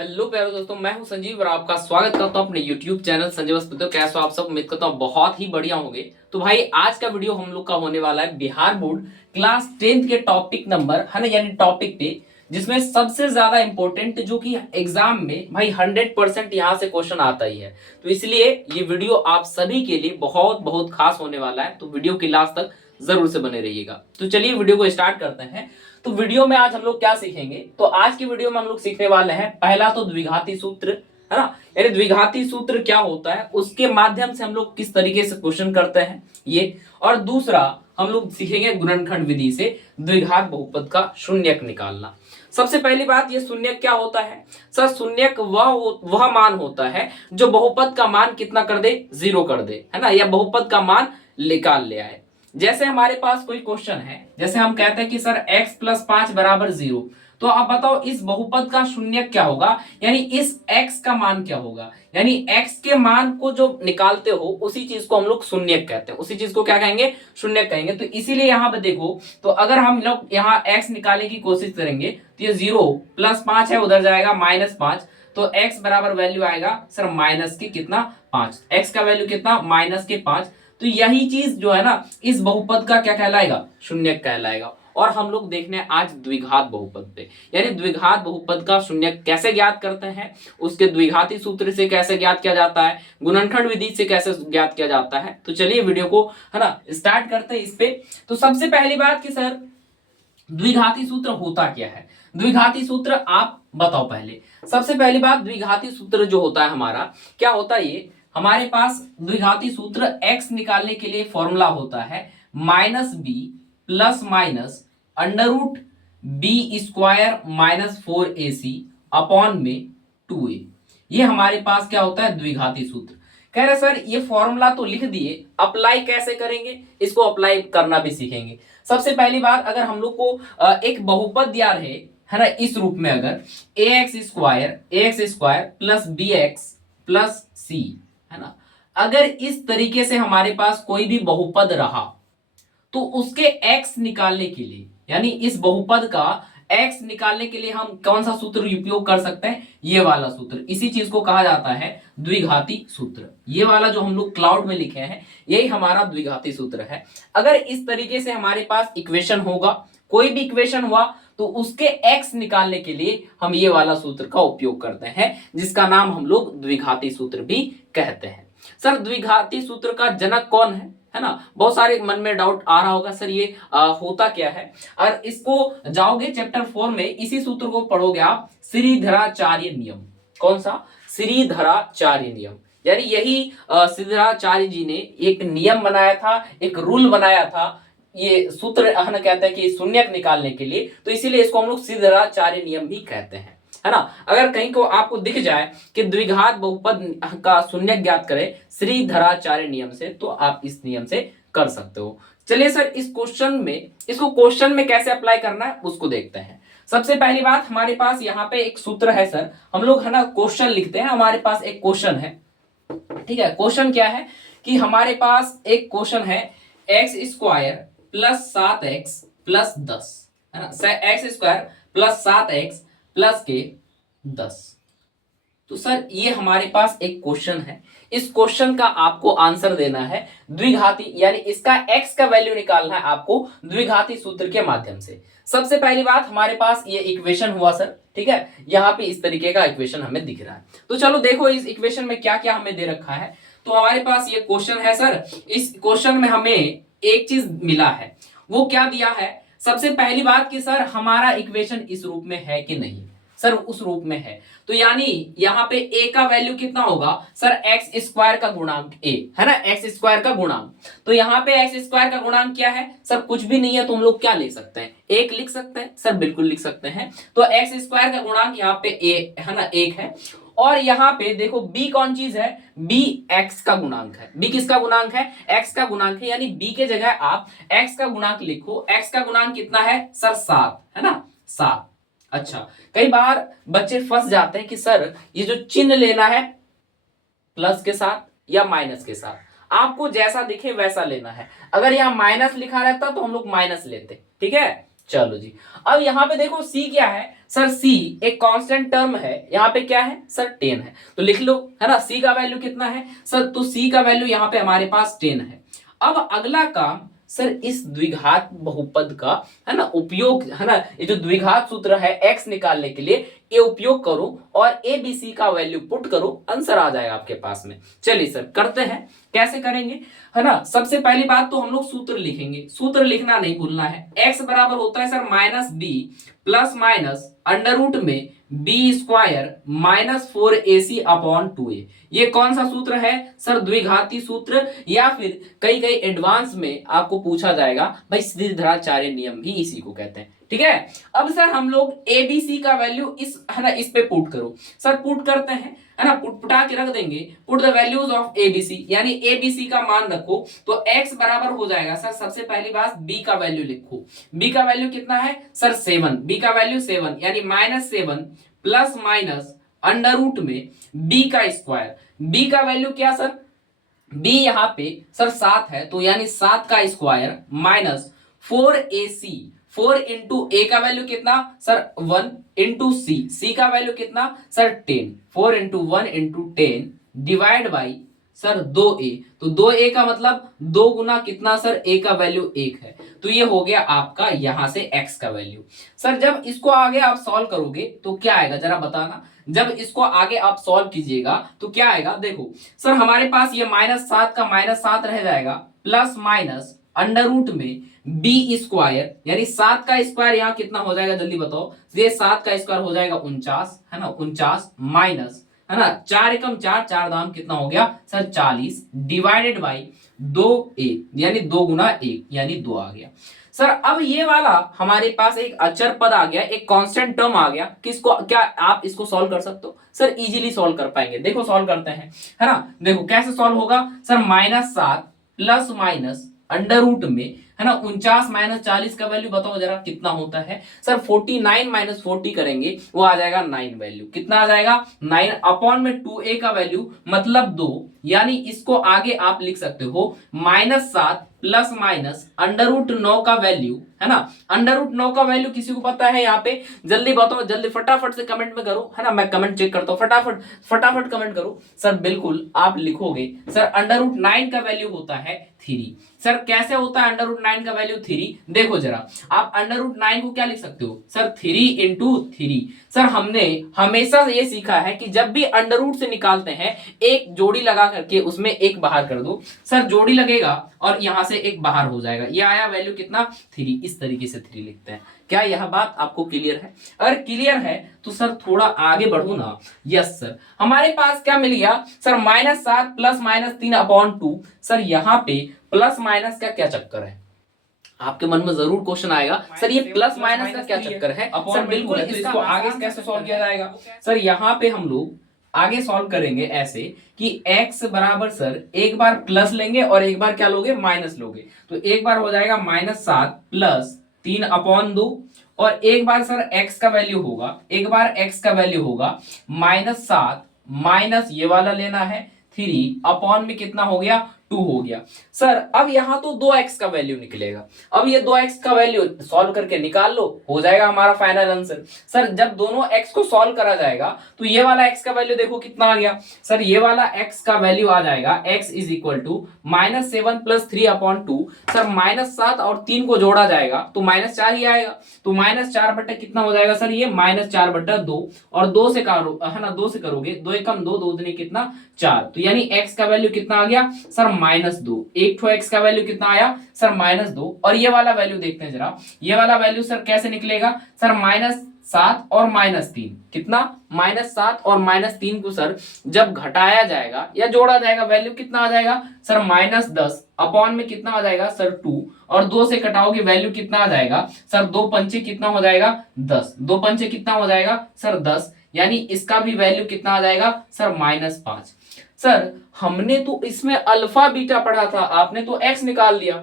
Hello प्यारे दोस्तों, मैं हूं संजीव और आपका स्वागत करता हूं अपने YouTube चैनल संजय वस्पति। कैसे हो आप सब? उम्मीद करता हूं बहुत ही बढ़िया होंगे। तो भाई आज का वीडियो हम लोग का होने वाला है बिहार बोर्ड क्लास 10th के टॉपिक नंबर है ना, यानी टॉपिक पे, जिसमें सबसे ज्यादा इंपॉर्टेंट जो कि एग्जाम में भाई 100% यहाँ से क्वेश्चन आता ही है। तो इसलिए ये वीडियो आप सभी के लिए बहुत बहुत खास होने वाला है, तो वीडियो के लास्ट तक जरूर से बने रहिएगा। तो चलिए वीडियो को स्टार्ट करते हैं। तो वीडियो में आज हम लोग क्या सीखेंगे? तो आज की वीडियो में हम लोग सीखने वाले हैं पहला तो द्विघाती सूत्र, है ना, यानी द्विघाती सूत्र क्या होता है, उसके माध्यम से हम लोग किस तरीके से क्वेश्चन करते हैं ये। और दूसरा हम लोग सीखेंगे गुणनखंड विधि से द्विघात बहुपद का शून्यक निकालना। सबसे पहली बात, ये शून्यक क्या होता है? सर शून्यक वह मान होता है जो बहुपद का मान कितना कर दे, जीरो कर दे, है ना, या बहुपद का मान निकाल ले आए। जैसे हमारे पास कोई क्वेश्चन है, जैसे हम कहते हैं कि सर x प्लस 5 बराबर 0, तो आप बताओ इस बहुपद का शून्यक क्या होगा, यानी इस x का मान क्या होगा। यानी x के मान को जो निकालते हो उसी चीज को हम लोग शून्यक कहते हैं, उसी चीज को क्या कहेंगे, शून्यक कहेंगे। तो इसीलिए यहाँ पे देखो, तो अगर हम लोग यहाँ x निकालने की कोशिश करेंगे तो ये 0 प्लस 5 है, उधर जाएगा -5, तो x बराबर वैल्यू आएगा सर माइनस के कितना, 5। x का वैल्यू कितना, -5। तो यही चीज जो है ना, इस बहुपद का क्या कहलाएगा, शून्यक कहलाएगा। और हम लोग देखने आज द्विघात बहुपद पे, यानी द्विघात बहुपद का शून्यक कैसे ज्ञात करते हैं, उसके द्विघाती सूत्र से कैसे ज्ञात किया जाता है, गुणनखंड विधि से कैसे ज्ञात किया जाता है। तो चलिए वीडियो को है ना स्टार्ट करते हैं इस पे। तो सबसे पहली बात कि सर द्विघाती सूत्र होता क्या है, द्विघाती सूत्र आप बताओ पहले। सबसे पहली बात, द्विघाती सूत्र जो होता है हमारा क्या होता है, ये हमारे पास द्विघाती सूत्र x निकालने के लिए फॉर्मूला होता है -b plus minus under root B square -4ac upon में 2a। ये हमारे पास क्या होता है, द्विघाती सूत्र। कह रहे सर ये फॉर्मूला तो लिख दिए, अप्लाई कैसे करेंगे, इसको अप्लाई करना भी सीखेंगे। सबसे पहली बात, अगर हम लोग को एक बहुपद दिया रहे, है ना, इस रूप में, अगर ax square plus bx plus c, है ना, अगर इस तरीके से हमारे पास कोई भी बहुपद रहा तो उसके x निकालने के लिए, यानी इस बहुपद का x निकालने के लिए हम कौन सा सूत्र उपयोग कर सकते हैं, ये वाला सूत्र। इसी चीज को कहा जाता है द्विघाती सूत्र। ये वाला जो हम लोग क्लाउड में लिखे हैं यही हमारा द्विघाती सूत्र है। अगर इस तरीके से हमारे पास इक्वेशन होगा, कोई भी इक्वेशन हुआ, तो उसके x निकालने के लिए हम ये वाला सूत्र का उपयोग करते हैं, जिसका नाम हम लोग द्विघाती सूत्र भी कहते हैं। सर द्विघाती सूत्र का जनक कौन है ना, बहुत सारे मन में डाउट आ रहा होगा, सर ये होता क्या है। और इसको जाओगे चैप्टर 4 में, इसी सूत्र को पढ़ोगे आप, श्रीधराचार्य नियम। कौन सा? श्रीधराचार्य नियम। यानी यही श्रीधराचार्य जी ने एक नियम बनाया था, एक रूल बनाया था, ये सूत्र कहते हैं कि शून्यक निकालने के लिए, तो इसीलिए इसको हम लोग श्रीधराचार्य नियम भी कहते हैं, है ना। अगर कहीं को आपको दिख जाए कि द्विघात बहुपद का शून्यक ज्ञात करें श्रीधराचार्य नियम से, तो आप इस नियम से कर सकते हो। चलिए सर इस क्वेश्चन में, इसको क्वेश्चन में कैसे अप्लाई करना है उसको देखते हैं। सबसे पहली बात, हमारे पास यहाँ पे एक सूत्र है सर, हम लोग है ना क्वेश्चन लिखते हैं, हमारे पास एक क्वेश्चन है, ठीक है। क्वेश्चन क्या है कि हमारे पास एक क्वेश्चन है x square plus 7x plus 10, है ना, x square plus 7x plus के 10। तो सर ये हमारे पास एक क्वेश्चन है, इस क्वेश्चन का आपको आंसर देना है द्विघाती, यानी इसका x का वैल्यू निकालना है आपको द्विघाती सूत्र के माध्यम से। सबसे पहली बात, हमारे पास ये इक्वेशन हुआ सर, ठीक है, यहाँ पे इस तरीके का इक्वेशन हमें दिख रहा है। तो चलो देखो इस इक्वेशन में क्या क्या हमें दे रखा है। तो हमारे पास ये क्वेश्चन है सर, इस क्वेश्चन में हमें एक चीज मिला है, वो क्या दिया है। सबसे पहली बात कि सर हमारा इक्वेशन इस रूप में है कि नहीं, सर उस रूप में है, तो यानी यहाँ पे a का वैल्यू कितना होगा सर, एक्स स्क्वायर का गुणांक a, है ना, एक्स स्क्वायर का गुणांक। तो यहाँ पे एक्स स्क्वायर का गुणांक क्या है सर, कुछ भी नहीं है, तो हम लोग क्या लिख सकते हैं, एक लिख सकते हैं सर, बिल्कुल लिख सकते हैं। तो एक्स स्क्वायर का गुणांक यहाँ पे a है ना, एक है। और यहाँ पे देखो b कौन चीज है, b x का गुणांक है। b किसका गुणांक है, x का गुणांक है, यानी b के जगह आप x का गुणांक लिखो। x का गुणांक कितना है सर, 7, है ना, 7। अच्छा, कई बार बच्चे फंस जाते हैं कि सर ये जो चिन्ह लेना है प्लस के साथ या माइनस के साथ, आपको जैसा दिखे वैसा लेना है। अगर यहाँ माइनस लिखा रहता तो हम लोग माइनस लेते, ठीक है। चलो जी, अब यहाँ पे देखो c क्या है सर, c एक कांस्टेंट टर्म है, यहाँ पे क्या है सर 10 है, तो लिख लो है ना, c का वैल्यू कितना है सर, तो c का वैल्यू यहाँ पे हमारे पास 10 है। अब अगला काम सर, इस द्विघात बहुपद का है ना उपयोग, है ना, ये जो द्विघात सूत्र है x निकालने के लिए, ये उपयोग करो और ए बी सी का वैल्यू पुट करो, आंसर आ जाएगा आपके पास में। चलिए सर करते हैं, कैसे करेंगे है ना। सबसे पहली बात तो हम लोग सूत्र लिखेंगे, सूत्र लिखना नहीं भूलना है। x बराबर होता है sir minus B plus minus under root में B square minus 4ac upon 2a। ये कौन सा सूत्र है सर, द्विघाती सूत्र, या फिर कई कई एडवांस में आपको पूछा जाएगा भाई श्रीधराचार्य नियम भी इसी को कहते हैं, ठीक है। अब सर हम लोग एबीसी का वैल्यू इस है ना इस पे पुट करो, सर पुट करते हैं है ना, पुटा के रख देंगे, put the values of ABC, यानी एबीसी का मान रखो, तो x बराबर हो जाएगा सर, सबसे पहली बात b का वैल्यू लिखो, b का वैल्यू कितना है सर 7, b का वैल्यू 7 यानी -7 प्लस माइनस अंडर रूट में b का स्क्वायर, b का वैल्यू क्या सर, b यहाँ पे सर 7 है, तो यानी 7 का स्क्वायर माइनस 4ac, 4 इंटू ए का वैल्यू कितना सर 1 इंटू सी का वैल्यू कितना sir 10, 4 into 1 into 10 divide by sir 2a, तो 2a का मतलब 2 गुना कितना सर, a का वैल्यू 1 है, तो ये हो गया आपका यहां से x का वैल्यू। सर जब इसको आगे आप सॉल्व करोगे तो क्या आएगा जरा बताना, जब इसको आगे आप सॉल्व कीजिएगा तो क्या आएगा, देखो सर हमारे पास ये -7 का -7 रह जाएगा, प्लस माइनस अंडर रूट में बी स्क्वायर, यानी 7 का स्क्वायर यहाँ कितना हो जाएगा जल्दी बताओ, ये 7 का स्क्वायर हो जाएगा 49 है ना, 49 माइनस है ना 4 एकम 4, 4 दाम कितना हो गया सर 40 डिवाइडेड बाई 2a, यानी 2 गुना 1 यानी 2 आ गया। सर अब ये वाला हमारे पास एक अचर पद आ गया, एक कांस्टेंट टर्म आ गया, किसको क्या आप इसको सॉल्व कर सकते हो सर, इजीली सॉल्व कर पाएंगे, देखो सॉल्व करते हैं है ना, देखो कैसे सॉल्व होगा sir, -7 plus minus under root में है ना 49 माइनस 40 का वैल्यू बताओ जरा कितना होता है सर, 49 माइनस 40 करेंगे वो आ जाएगा 9 वैल्यू, कितना आ जाएगा 9 अपॉन में 2a का वैल्यू मतलब 2, यानी इसको आगे आप लिख सकते हो -7 प्लस माइनस अंडर रूट 9 का वैल्यू है ना, अंडर रूट 9 का वैल्यू किसी को पता है यहाँ पे जल्दी बताओ, जल्दी फटाफट से कमेंट में करो है ना, मैं कमेंट चेक करता हूँ, फटाफट फटाफट कमेंट करो सर, बिल्कुल आप लिखोगे सर अंडर रूट 9 का वैल्यू होता है 3। सर कैसे होता है अंडर रूट 9 का वैल्यू 3, देखो जरा आप अंडर रूट 9 को क्या लिख सकते हो सर 3 इंटू 3। सर हमने हमेशा ये सीखा है कि जब भी अंडर रूट से निकालते हैं एक जोड़ी लगा करके उसमें एक बाहर कर दो, सर जोड़ी लगेगा और यहां से एक बाहर हो जाएगा, ये आया वैल्यू कितना 3, इस तरीके से 3 लिखते हैं। क्या यह बात आपको क्लियर है, अगर क्लियर है तो सर थोड़ा आगे बढ़ो ना। यस सर, हमारे पास क्या मिल गया sir -7 plus minus 3 upon 2, sir यहाँ पे प्लस माइनस का क्या चक्कर है, आपके मन में जरूर क्वेश्चन आएगा सर ये प्लस माइनस का क्या चक्कर है सर, बिल्कुल इसको आगे कैसे सॉल्व किया जाएगा सर, यहाँ पे हम लोग आगे सॉल्व करेंगे ऐसे कि x बराबर सर एक बार प्लस लेंगे और एक बार क्या लोगे माइनस लोगे, तो एक बार हो जाएगा -7 प्लस 3 अपॉन 2, और एक बार सर x का वैल्यू होगा, एक बार x का वैल्यू होगा -7 माइनस ये वाला लेना है 3 अपॉन में कितना हो गया 2 हो गया। सर अब यहां तो 2x का वैल्यू निकलेगा, अब ये 2x का वैल्यू सॉल्व करके निकाल लो, हो जाएगा हमारा फाइनल आंसर। सर जब दोनों x को सॉल्व करा जाएगा तो ये वाला x का वैल्यू देखो कितना आ गया सर, ये वाला x का वैल्यू आ जाएगा x is equal to -7 plus 3 upon 2, sir -7 और 3 को जोड़ा जाएगा तो -4 ही आएगा, तो -4 बट्टा कितना हो जाएगा सर, ये -4 बट्टा 2, और 2 से करो है ना, 2 से करोगे 2 एकम 2, 2 दूनी कितना 4, तो यानी x का वैल्यू कितना आ गया सर -2, एक ठो x का वैल्यू कितना आया सर -2, और ये वाला वैल्यू देखते हैं जरा, ये वाला वैल्यू सर कैसे निकलेगा सर -7 और -3, कितना -7 और -3 को सर जब घटाया जाएगा या जोड़ा जाएगा वैल्यू कितना आ जाएगा सर -10 अपॉन में कितना आ जाएगा सर 2, और 2 से कटाओगे वैल्यू कितना आ जाएगा सर 2 पंचे कितना हो जाएगा 10, 2 पंचे कितना हो जाएगा सर 10, यानी इसका भी वैल्यू कितना आ जाएगा सर -5। सर हमने तो इसमें अल्फा बीटा पढ़ा था, आपने तो एक्स निकाल लिया,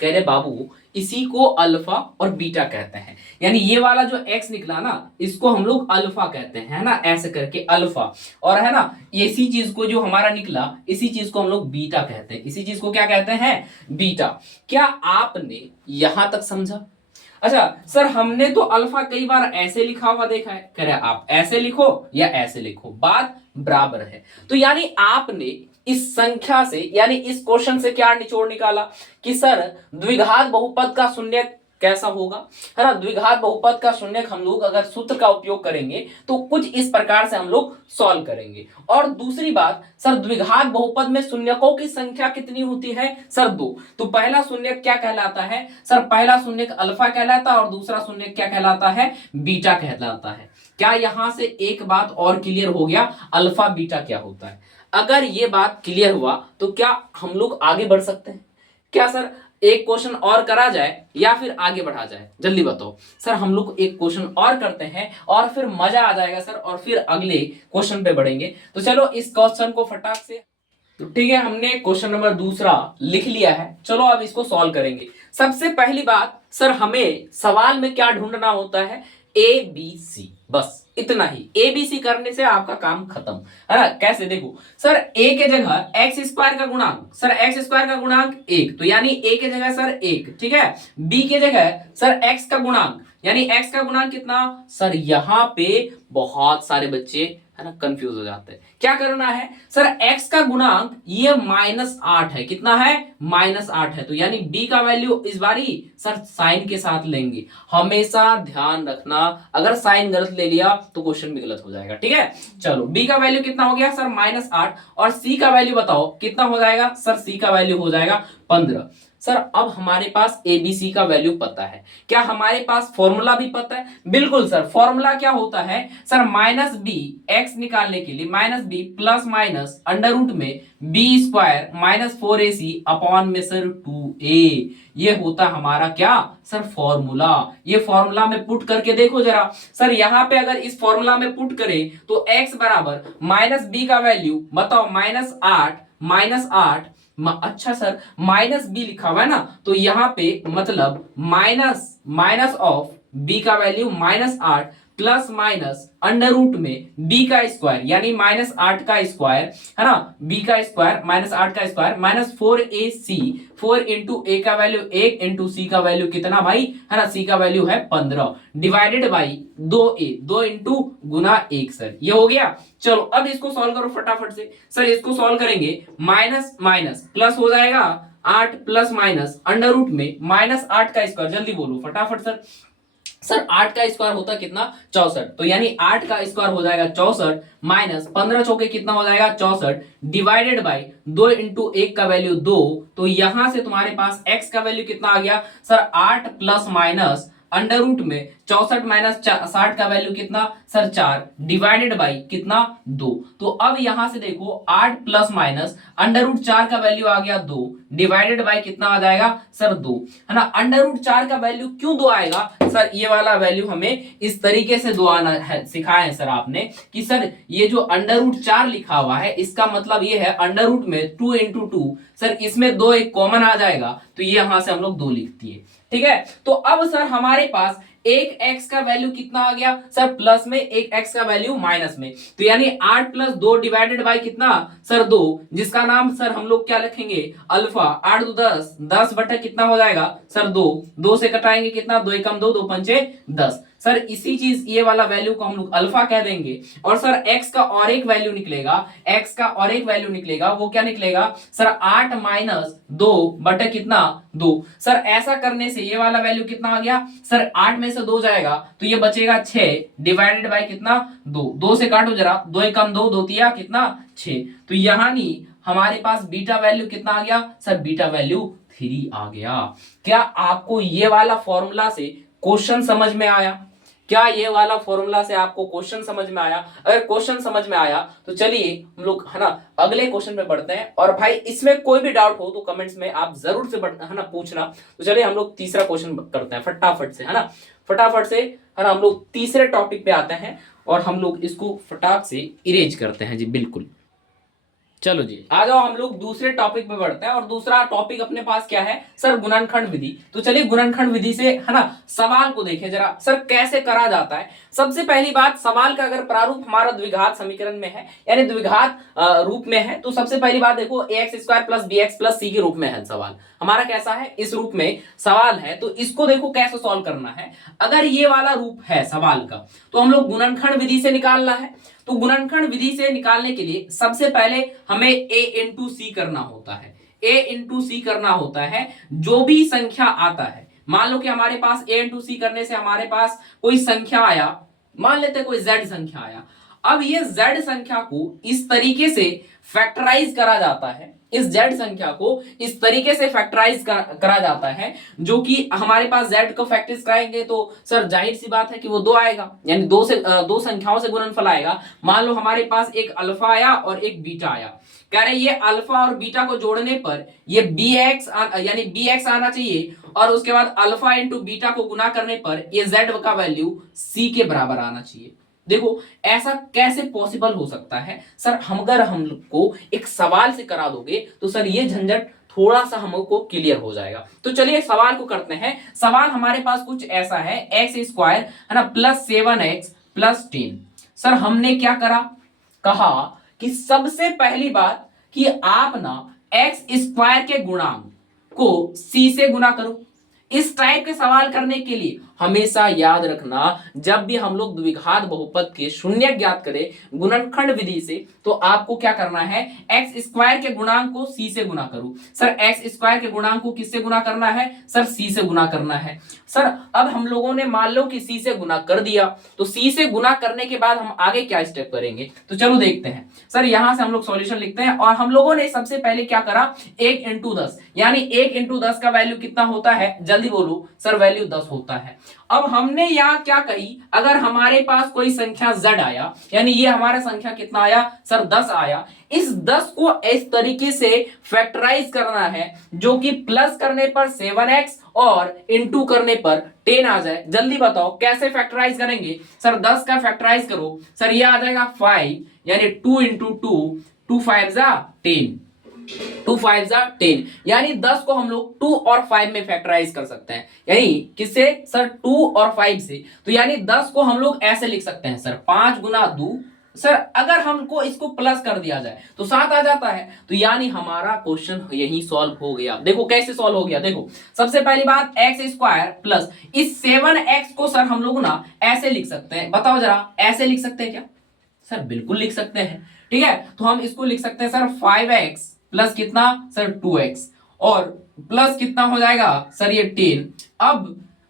कह रहे बाबू इसी को अल्फा और बीटा कहते हैं, यानी ये वाला जो x निकला ना इसको हम लोग अल्फा कहते हैं है ना, ऐसे करके अल्फा, और है ना इसी चीज को जो हमारा निकला इसी चीज को हम लोग बीटा कहते हैं, इसी चीज को क्या कहते हैं बीटा। क्या आपने यहां तक समझा? अच्छा सर, हमने तो अल्फा कई बार ऐसे लिखा हुआ देखा है। कह रहे आप ऐसे लिखो या ऐसे लिखो, बात बराबर है। तो यानी आपने इस संख्या से, यानी इस क्वेश्चन से क्या निचोड़ निकाला कि सर द्विघात बहुपद का शून्यक कैसा होगा, है ना। द्विघात बहुपद का शून्यक हम लोग अगर सूत्र का उपयोग करेंगे तो कुछ इस प्रकार से हम लोग सॉल्व करेंगे। और दूसरी बात, सर द्विघात बहुपद में शून्यकों की संख्या कितनी होती है, सर 2। तो पहला शून्यक क्या कहलाता है, सर पहला शून्यक अल्फा कहलाता है और दूसरा शून्यक क्या कहलाता है, बीटा कहलाता है। क्या यहां से एक बात और क्लियर हो गया, अल्फा बीटा क्या होता है। अगर ये बात क्लियर हुआ तो क्या हम लोग आगे बढ़ सकते हैं। क्या सर एक क्वेश्चन और करा जाए या फिर आगे बढ़ा जाए, जल्दी बताओ। सर हम लोग एक क्वेश्चन और करते हैं और फिर मजा आ जाएगा सर, और फिर अगले क्वेश्चन पे बढ़ेंगे। तो चलो इस क्वेश्चन को फटाक से, तो ठीक है, हमने क्वेश्चन नंबर दूसरा लिख लिया है। चलो अब इसको सॉल्व करेंगे। सबसे पहली बात सर, हमें सवाल में क्या ढूंढना होता है, ए बी सी, बस इतना ही। ए बी सी करने से आपका काम खत्म, है ना। कैसे, देखो सर ए के जगह एक्स स्क्वायर का गुणांक, सर एक्स स्क्वायर का गुणांक 1, तो यानी ए के जगह सर 1, ठीक है। बी के जगह सर एक्स का गुणांक, यानी एक्स का गुणांक कितना, सर यहां पे बहुत सारे बच्चे है ना कंफ्यूज हो जाते हैं। क्या करना है सर, x का गुणांक ये -8 है, कितना है, -8 है। तो यानी b का वैल्यू इस बारी सर साइन के साथ लेंगे। हमेशा ध्यान रखना, अगर साइन गलत ले लिया तो क्वेश्चन भी गलत हो जाएगा, ठीक है। चलो b का वैल्यू कितना हो गया सर -8, और c का वैल्यू बताओ कितना हो जाएगा, सर c का वैल्यू हो जाएगा 15। सर अब हमारे पास एबीसी का वैल्यू पता है, क्या हमारे पास फॉर्मूला भी पता है, बिल्कुल सर। फॉर्मूला क्या होता है सर, माइनस बी, एक्स निकालने के लिए minus B plus minus under root में बी स्क्वायर -4ac अपॉन में सर 2a, ये होता हमारा क्या सर फॉर्मूला। ये फॉर्मूला में पुट करके देखो जरा सर, यहां पे अगर इस फॉर्मूला में पुट करें तो x बराबर माइनस बी का वैल्यू बताओ -8, अच्छा सर माइनस बी लिखा हुआ है ना, तो यहां पे मतलब माइनस ऑफ बी का value -8 plus minus under root में बी का स्क्वायर, यानी -8 का स्क्वायर, है ना, बी का स्क्वायर -8 का स्क्वायर -4ac, 4 इंटू ए का वैल्यू 1 इंटू सी का वैल्यू कितना भाई, है ना, सी का वैल्यू है 15 divided by 2a, 2 into Guna 1 sir, ये हो गया। चलो अब इसको सॉल्व करो फटाफट से। सर इसको सॉल्व करेंगे, माइनस माइनस प्लस हो जाएगा 8 प्लस माइनस अंडर रूट में -8 का स्क्वायर, जल्दी बोलो फटाफट सर। सर 8 का स्क्वायर होता कितना, 64, तो यानी 8 का स्क्वायर हो जाएगा 64 माइनस 15 चौके कितना हो जाएगा 64 डिवाइडेड बाय 2 इंटू 1 का वैल्यू 2, तो यहां से तुम्हारे पास x का वैल्यू कितना आ गया sir 8 plus minus under root में 64 माइनस 60 का वैल्यू कितना सर 4 डिवाइडेड बाई कितना 2। तो अब यहां से देखो 8 प्लस माइनस अंडर रूट 4 का वैल्यू आ गया 2 डिवाइडेड बाई कितना आ जाएगा सर 2, है ना। अंडर रूट 4 का वैल्यू क्यों 2 आएगा सर, ये वाला वैल्यू हमें इस तरीके से 2 आना है, सिखाया है सर आपने कि सर ये जो अंडर रूट 4 लिखा हुआ है इसका मतलब ये है अंडर रूट में 2 इंटू 2, सर इसमें 2 एक कॉमन आ जाएगा, तो ये यहां से हम लोग 2 लिखती है, ठीक है। तो अब सर हमारे पास एक x का वैल्यू कितना आ गया सर प्लस में, एक x का वैल्यू माइनस में, तो यानी 8 प्लस 2 डिवाइडेड बाय कितना सर 2, जिसका नाम सर हम लोग क्या लिखेंगे अल्फा। 8 2 10, 10 बटा कितना हो जाएगा सर 2, 2 से कटाएंगे कितना 2 एकम 2, 2 पंचे 10, सर इसी चीज ये वाला वैल्यू को हम लोग अल्फा कह देंगे। और सर x का और एक वैल्यू निकलेगा, x का और एक वैल्यू निकलेगा, वो क्या निकलेगा सर 8 माइनस 2 बटे कितना 2, सर ऐसा करने से ये वाला वैल्यू कितना आ गया सर 8 में से 2 जाएगा तो ये बचेगा 6 डिवाइडेड बाय कितना 2, 2 से काटो जरा, 2 एकम 2, 2 तिया कितना 6, तो यहां नहीं हमारे पास बीटा वैल्यू कितना आ गया सर बीटा वैल्यू 3 आ गया। क्या आपको ये वाला फॉर्मूला से क्वेश्चन समझ में आया, क्या ये वाला फॉर्मूला से आपको क्वेश्चन समझ में आया। अगर क्वेश्चन समझ में आया तो चलिए हम लोग है ना अगले क्वेश्चन पे बढ़ते हैं, और भाई इसमें कोई भी डाउट हो तो कमेंट्स में आप जरूर से है ना पूछना। तो चलिए हम लोग तीसरा क्वेश्चन करते हैं फटाफट से, है ना फटाफट से, है ना हम लोग तीसरे टॉपिक पे आते हैं और हम लोग इसको फटाक से इरेज करते हैं जी, बिल्कुल। चलो जी, आ जाओ हम लोग दूसरे टॉपिक पे बढ़ते हैं। और दूसरा टॉपिक अपने पास क्या है सर? गुणनखंड विधि। तो चलिए गुणनखंड विधि से है ना सवाल को देखें जरा सर कैसे करा जाता है। सबसे पहली बात, सवाल का अगर प्रारूप हमारा द्विघात समीकरण में है यानी द्विघात रूप में है, तो सबसे पहली बात देखो ax² plus bx plus c के रूप में है सवाल हमारा। कैसा है? इस रूप में सवाल है। तो इसको देखो कैसे सॉल्व करना है। अगर ये वाला रूप है सवाल का तो हम लोग गुणनखंड विधि से निकालना है। तो गुणनखंड विधि से निकालने के लिए सबसे पहले हमें a इंटू सी करना होता है। a इंटू सी करना होता है। जो भी संख्या आता है, मान लो कि हमारे पास a इंटू सी करने से हमारे पास कोई संख्या आया, मान लेते कोई z संख्या आया। अब ये z संख्या को इस तरीके से फैक्टराइज करा जाता है, इस z संख्या को इस तरीके से फैक्टराइज करा जाता है, जो कि हमारे पास z को फैक्टराइज कराएंगे तो सर जाहिर सी बात है कि वो 2 आएगा, यानी दो संख्याओं से गुणनफल आएगा। मान लो हमारे पास एक अल्फा आया और एक बीटा आया। कह रहे ये अल्फा और बीटा को जोड़ने पर ये bx यानी bx आना चाहिए, और उसके बाद अल्फा इंटू बीटा को गुना करने पर ये z का वैल्यू c के बराबर आना चाहिए। देखो ऐसा कैसे पॉसिबल हो सकता है सर? अगर हम लोग को एक सवाल से करा दोगे तो सर ये झंझट थोड़ा सा हमको क्लियर हो जाएगा। तो चलिए सवाल को करते हैं। सवाल हमारे पास कुछ ऐसा है, x² है ना प्लस 7x प्लस 10। सर हमने क्या करा? कहा कि सबसे पहली बात कि आप ना x² के गुणांक को c से गुना करो। इस टाइप के सवाल करने के लिए हमेशा याद रखना, जब भी हम लोग द्विघात बहुपद के शून्य ज्ञात करें गुणनखंड विधि से, तो आपको क्या करना है? x² के गुणांक को c से गुना करो। सर x² के गुणांक को किससे गुना करना है? सर c से गुना करना है। सर अब हम लोगों ने मान लो कि c से गुना कर दिया, तो c से गुना करने के बाद हम आगे क्या स्टेप करेंगे? तो चलो देखते हैं। सर यहां से हम लोग सॉल्यूशन लिखते हैं, और हम लोगों ने सबसे पहले क्या करा? 1 इंटू 10, यानी 1 इंटू 10 का वैल्यू कितना होता है? जल्दी बोलो सर, वैल्यू 10 होता है। अब हमने यहां क्या कही? अगर हमारे पास कोई संख्या z आया, यानी ये हमारा संख्या कितना आया सर? 10 आया। इस 10 को इस तरीके से फैक्टराइज करना है जो कि प्लस करने पर 7x और इंटू करने पर 10 आ जाए। जल्दी बताओ कैसे फैक्टराइज करेंगे? सर 10 का फैक्टराइज करो, सर ये आ जाएगा 5, यानी 2 इंटू 2, 2 5 10, 2 5 10, यानी 10 को हम लोग 2 और 5 में फैक्टराइज कर सकते हैं। यानी किससे सर? 2 और 5 से। तो यानी 10 को हम लोग ऐसे लिख सकते हैं सर 5 गुना 2। सर अगर हमको इसको प्लस कर दिया जाए तो 7 आ जाता है। तो यानी हमारा क्वेश्चन यही सॉल्व हो गया। देखो कैसे सॉल्व हो गया। देखो सबसे पहली बात x² प्लस इस 7x को सर हम लोग ना ऐसे लिख सकते हैं। बताओ जरा, ऐसे लिख सकते हैं क्या? सर बिल्कुल लिख सकते हैं। ठीक है, तो हम इसको लिख सकते हैं सर 5x प्लस कितना सर? 2x, और प्लस कितना हो जाएगा सर? ये 10।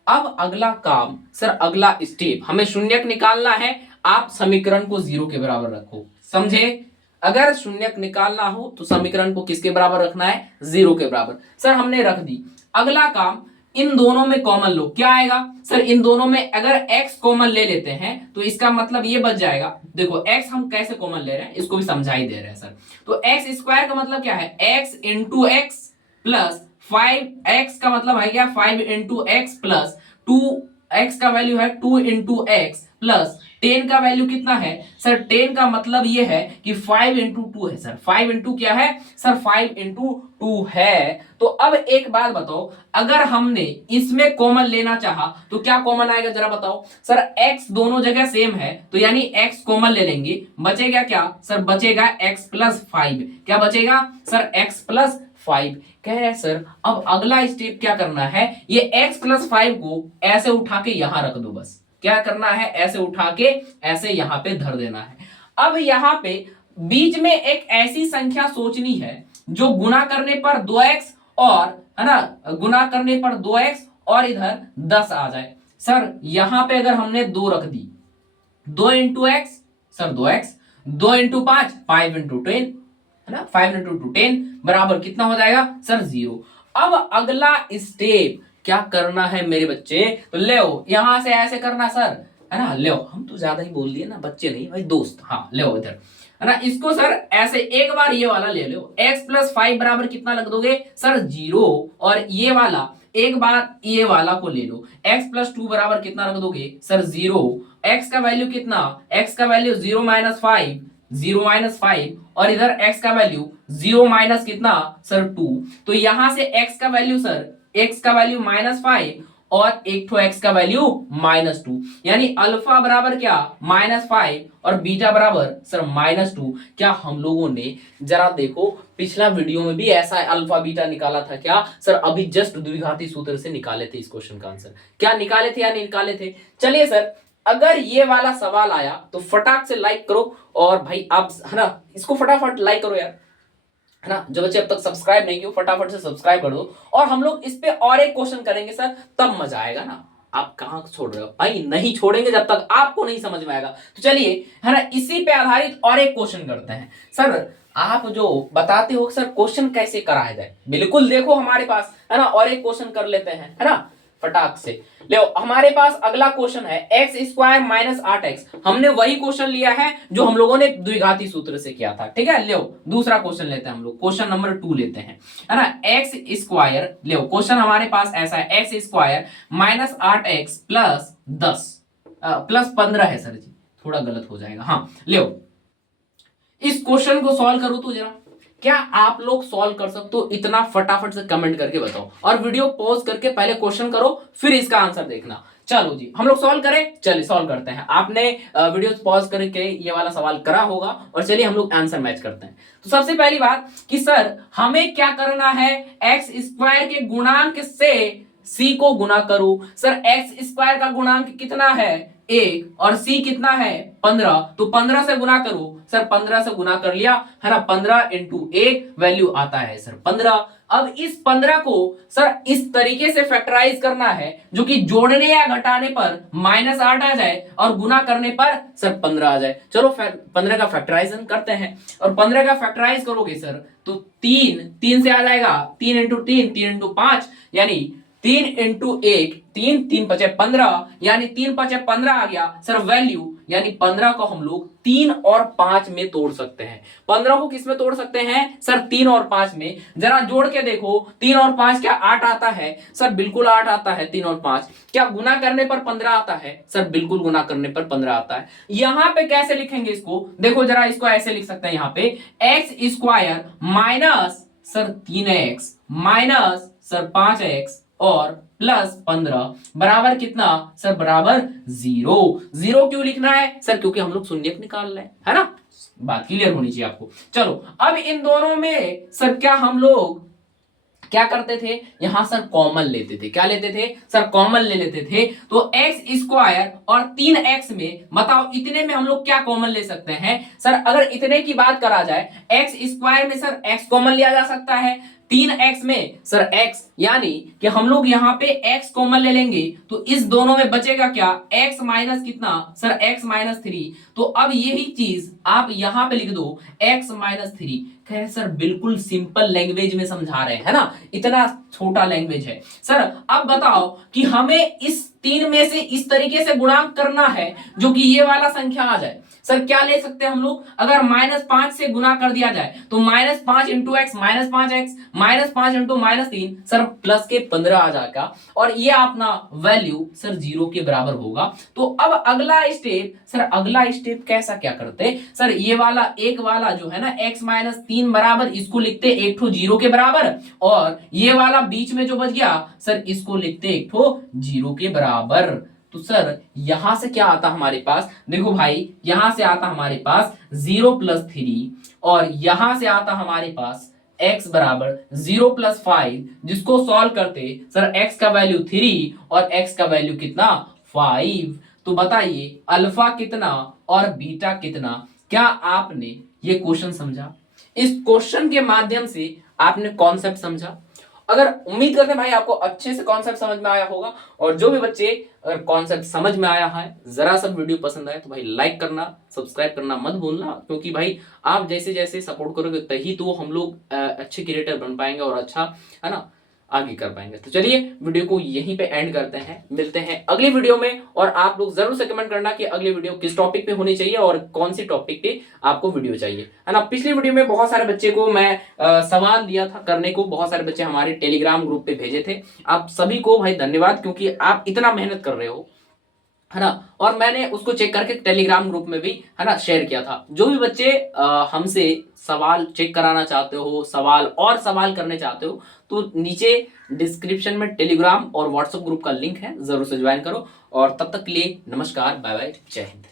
अब अगला काम सर, अगला स्टेप, हमें शून्यक निकालना है। आप समीकरण को 0 के बराबर रखो, समझे? अगर शून्यक निकालना हो तो समीकरण को किसके बराबर रखना है? 0 के बराबर। सर हमने रख दी। अगला काम, इन दोनों में कॉमन लो। क्या आएगा सर? इन दोनों में अगर x कॉमन ले लेते हैं तो इसका मतलब ये बच जाएगा। देखो x हम कैसे कॉमन ले रहे हैं इसको भी समझा ही दे रहे हैं सर। तो x² का मतलब क्या है? x into x plus 5x का मतलब है क्या? 5 इंटू एक्स प्लस 2x का वैल्यू है 2 इंटू एक्स प्लस 10 का वैल्यू कितना है सर? 10 का मतलब ये है कि 5 इंटू 2 है सर। 5 इंटू क्या है सर? 5 इंटू 2 है। तो अब एक बात बताओ, अगर हमने इसमें कॉमन लेना चाहा तो क्या कॉमन आएगा जरा बताओ? सर x दोनों जगह सेम है तो यानी x कॉमन ले लेंगे। बचेगा क्या सर? बचेगा x प्लस 5। क्या बचेगा सर? x plus 5। कह रहे हैं सर अब अगला स्टेप क्या करना है? ये x प्लस 5 को ऐसे उठा के यहां रख दो। बस क्या करना है? ऐसे उठा के ऐसे यहां पे धर देना है। अब यहां पे बीच में एक ऐसी संख्या सोचनी है जो गुना करने पर 2x और है ना, गुना करने पर 2x और इधर 10 आ जाए। सर यहां पे अगर हमने 2 रख दी, 2 into x sir 2x, 2 into 5 5 into 10 है ना, 5 इंटू 10 बराबर कितना हो जाएगा सर? 0। अब अगला स्टेप क्या करना है मेरे बच्चे? तो ले यहां से ऐसे करना सर, है ना। ले हम तो ज्यादा ही बोल दिए ना, बच्चे नहीं भाई दोस्त। हाँ ले इधर है ना, इसको सर ऐसे एक बार ये वाला ले लो। x प्लस 5 बराबर कितना लग दोगे सर? 0। और ये वाला एक बार ये वाला को ले लो, x प्लस 2 बराबर कितना रख दोगे सर? 0। x का वैल्यू कितना? x का वैल्यू 0 माइनस 5, 0 माइनस 5 और इधर x का वैल्यू 0 माइनस कितना सर 2। तो यहां से x का वैल्यू सर x का वैल्यू -5 और एक ठो x का वैल्यू -2, यानी अल्फा बराबर क्या -5 और बीटा बराबर सर -2। क्या हम लोगों ने जरा देखो पिछला वीडियो में भी ऐसा अल्फा बीटा निकाला था क्या सर? अभी जस्ट द्विघाती सूत्र से निकाले थे इस क्वेश्चन का आंसर। क्या निकाले थे या नहीं निकाले थे? चलिए सर, अगर ये वाला सवाल आया तो फटाक से लाइक करो और भाई आप है ना इसको फटाफट लाइक करो यार, है ना। जो बच्चे अब तक सब्सक्राइब नहीं किए फटाफट से सब्सक्राइब कर दो। और हम लोग इस पे और एक क्वेश्चन करेंगे सर, तब मजा आएगा ना। आप कहां छोड़ रहे हो भाई? नहीं छोड़ेंगे जब तक आपको नहीं समझ में आएगा। तो चलिए है ना इसी पे आधारित और एक क्वेश्चन करते हैं। सर आप जो बताते हो सर क्वेश्चन कैसे कराया जाए, बिल्कुल देखो हमारे पास है ना और एक क्वेश्चन कर लेते हैं, है ना फटाक से। लो हमारे पास अगला क्वेश्चन है x² - 8x। हमने वही क्वेश्चन लिया है जो हम लोगों ने द्विघाती सूत्र से किया था, ठीक है। लो दूसरा क्वेश्चन लेते हैं हम लोग, क्वेश्चन नंबर 2 लेते हैं, है ना। x², लो क्वेश्चन हमारे पास ऐसा है x² - 8x प्लस 10 प्लस 15 है सर जी, थोड़ा गलत हो जाएगा। हाँ लो इस क्वेश्चन को सॉल्व करो तो जरा, क्या आप लोग सॉल्व कर सकते हो? इतना फटाफट से कमेंट करके बताओ और वीडियो पॉज करके पहले क्वेश्चन करो फिर इसका आंसर देखना। चलो जी हम लोग सॉल्व करें, चलिए सॉल्व करते हैं। आपने वीडियो पॉज करके ये वाला सवाल करा होगा और चलिए हम लोग आंसर मैच करते हैं। तो सबसे पहली बात कि सर हमें क्या करना है, x² के गुणांक से c को गुना करो। सर x² का गुणांक कितना है 1 और c कितना है 15, तो 15 से गुना करो। सर 15 से गुना कर लिया है ना, 15 इंटू 1 वैल्यू आता है सर 15। अब इस 15 को सर इस तरीके से फैक्टराइज करना है जो कि जोड़ने या घटाने पर -8 आ जाए और गुना करने पर सर 15 आ जाए। चलो 15 का फैक्टराइजेशन करते हैं और 15 का फैक्टराइज करोगे सर तो 3 से आ जाएगा, 3 इंटू 3 3 इंटू 5 यानी 3 इंटू 1 3 3 5 15 यानी 3 5 15 आ गया सर वैल्यू। यानी 15 को हम लोग 3 और 5 में तोड़ सकते हैं। 15 को किस में तोड़ सकते हैं सर 3 और 5 में। जरा जोड़ के देखो 3 और 5 क्या 8 आता है सर? बिल्कुल 8 आता है 3 और 5। क्या गुना करने पर 15 आता है सर? बिल्कुल गुना करने पर 15 आता है। यहां पे कैसे लिखेंगे इसको, देखो जरा इसको ऐसे लिख सकते हैं यहां पे x² minus sir 3x minus sir 5x और प्लस 15 बराबर कितना सर? बराबर 0। 0 क्यों लिखना है सर? क्योंकि हम लोग शून्यक निकाल रहे हैं, है ना। बात क्लियर होनी चाहिए आपको। चलो अब इन दोनों में सर क्या हम लोग क्या करते थे, यहां सर कॉमन लेते थे। क्या लेते थे सर? कॉमन ले लेते थे। तो x² और 3x में बताओ इतने में हम लोग क्या कॉमन ले सकते हैं सर? अगर इतने की बात करा जाए x² में सर x कॉमन लिया जा सकता है, 3x में सर x, यानी कि हम लोग यहां पे x कॉमन ले लेंगे तो इस दोनों में बचेगा क्या x माइनस कितना सर? x -3। तो अब यही चीज आप यहां पे लिख दो x -3। कह सर बिल्कुल सिंपल लैंग्वेज में समझा रहे हैं, है ना, इतना छोटा लैंग्वेज है। सर अब बताओ कि हमें इस 3 में से इस तरीके से गुणांक करना है जो कि ये वाला संख्या आ जाए। सर क्या ले सकते हैं हम लोग, अगर -5 से गुना कर दिया जाए तो -5 into x -5x -5 into -3 sir plus के 15 आ जाएगा और ये अपना वैल्यू सर 0 के बराबर होगा। तो अब अगला स्टेप सर, अगला स्टेप कैसा क्या करते सर? ये वाला एक वाला जो है ना x -3 बराबर इसको लिखते एक ठो 0 के बराबर और ये वाला बीच में जो बच गया सर इसको लिखते एक ठो 0 के बराबर। तो सर यहां से क्या आता हमारे पास, देखो भाई यहां से आता हमारे पास 0 + 3 और यहां से आता हमारे पास x बराबर 0 + 5, जिसको सॉल्व करते सर x का वैल्यू 3 और x का वैल्यू कितना 5। तो बताइए अल्फा कितना और बीटा कितना? क्या आपने ये क्वेश्चन समझा? इस क्वेश्चन के माध्यम से आपने कॉन्सेप्ट समझा? अगर उम्मीद करते हैं भाई आपको अच्छे से कॉन्सेप्ट समझ में आया होगा। और जो भी बच्चे अगर कॉन्सेप्ट समझ में आया है, जरा सा वीडियो पसंद आए तो भाई लाइक करना, सब्सक्राइब करना मत भूलना, क्योंकि भाई आप जैसे जैसे सपोर्ट करोगे तभी तो हम लोग अच्छे क्रिएटर बन पाएंगे और अच्छा है ना आगे कर पाएंगे। तो चलिए वीडियो को यहीं पे एंड करते हैं, मिलते हैं अगली वीडियो में। और आप लोग जरूर से कमेंट करना कि अगली वीडियो किस टॉपिक पे होनी चाहिए और कौन सी टॉपिक पे आपको वीडियो चाहिए, है ना। पिछली वीडियो में बहुत सारे बच्चे को मैं सवाल दिया था करने को, बहुत सारे बच्चे हमारे टेलीग्राम ग्रुप पे भेजे थे। आप सभी को भाई धन्यवाद, क्योंकि आप इतना मेहनत कर रहे हो, है ना। और मैंने उसको चेक करके टेलीग्राम ग्रुप में भी, है ना, शेयर किया था। जो भी बच्चे हमसे सवाल चेक कराना चाहते हो, सवाल करने चाहते हो, तो नीचे डिस्क्रिप्शन में टेलीग्राम और व्हाट्सएप ग्रुप का लिंक है, जरूर से ज्वाइन करो। और तब तक के लिए नमस्कार, बाय बाय, जय हिंद।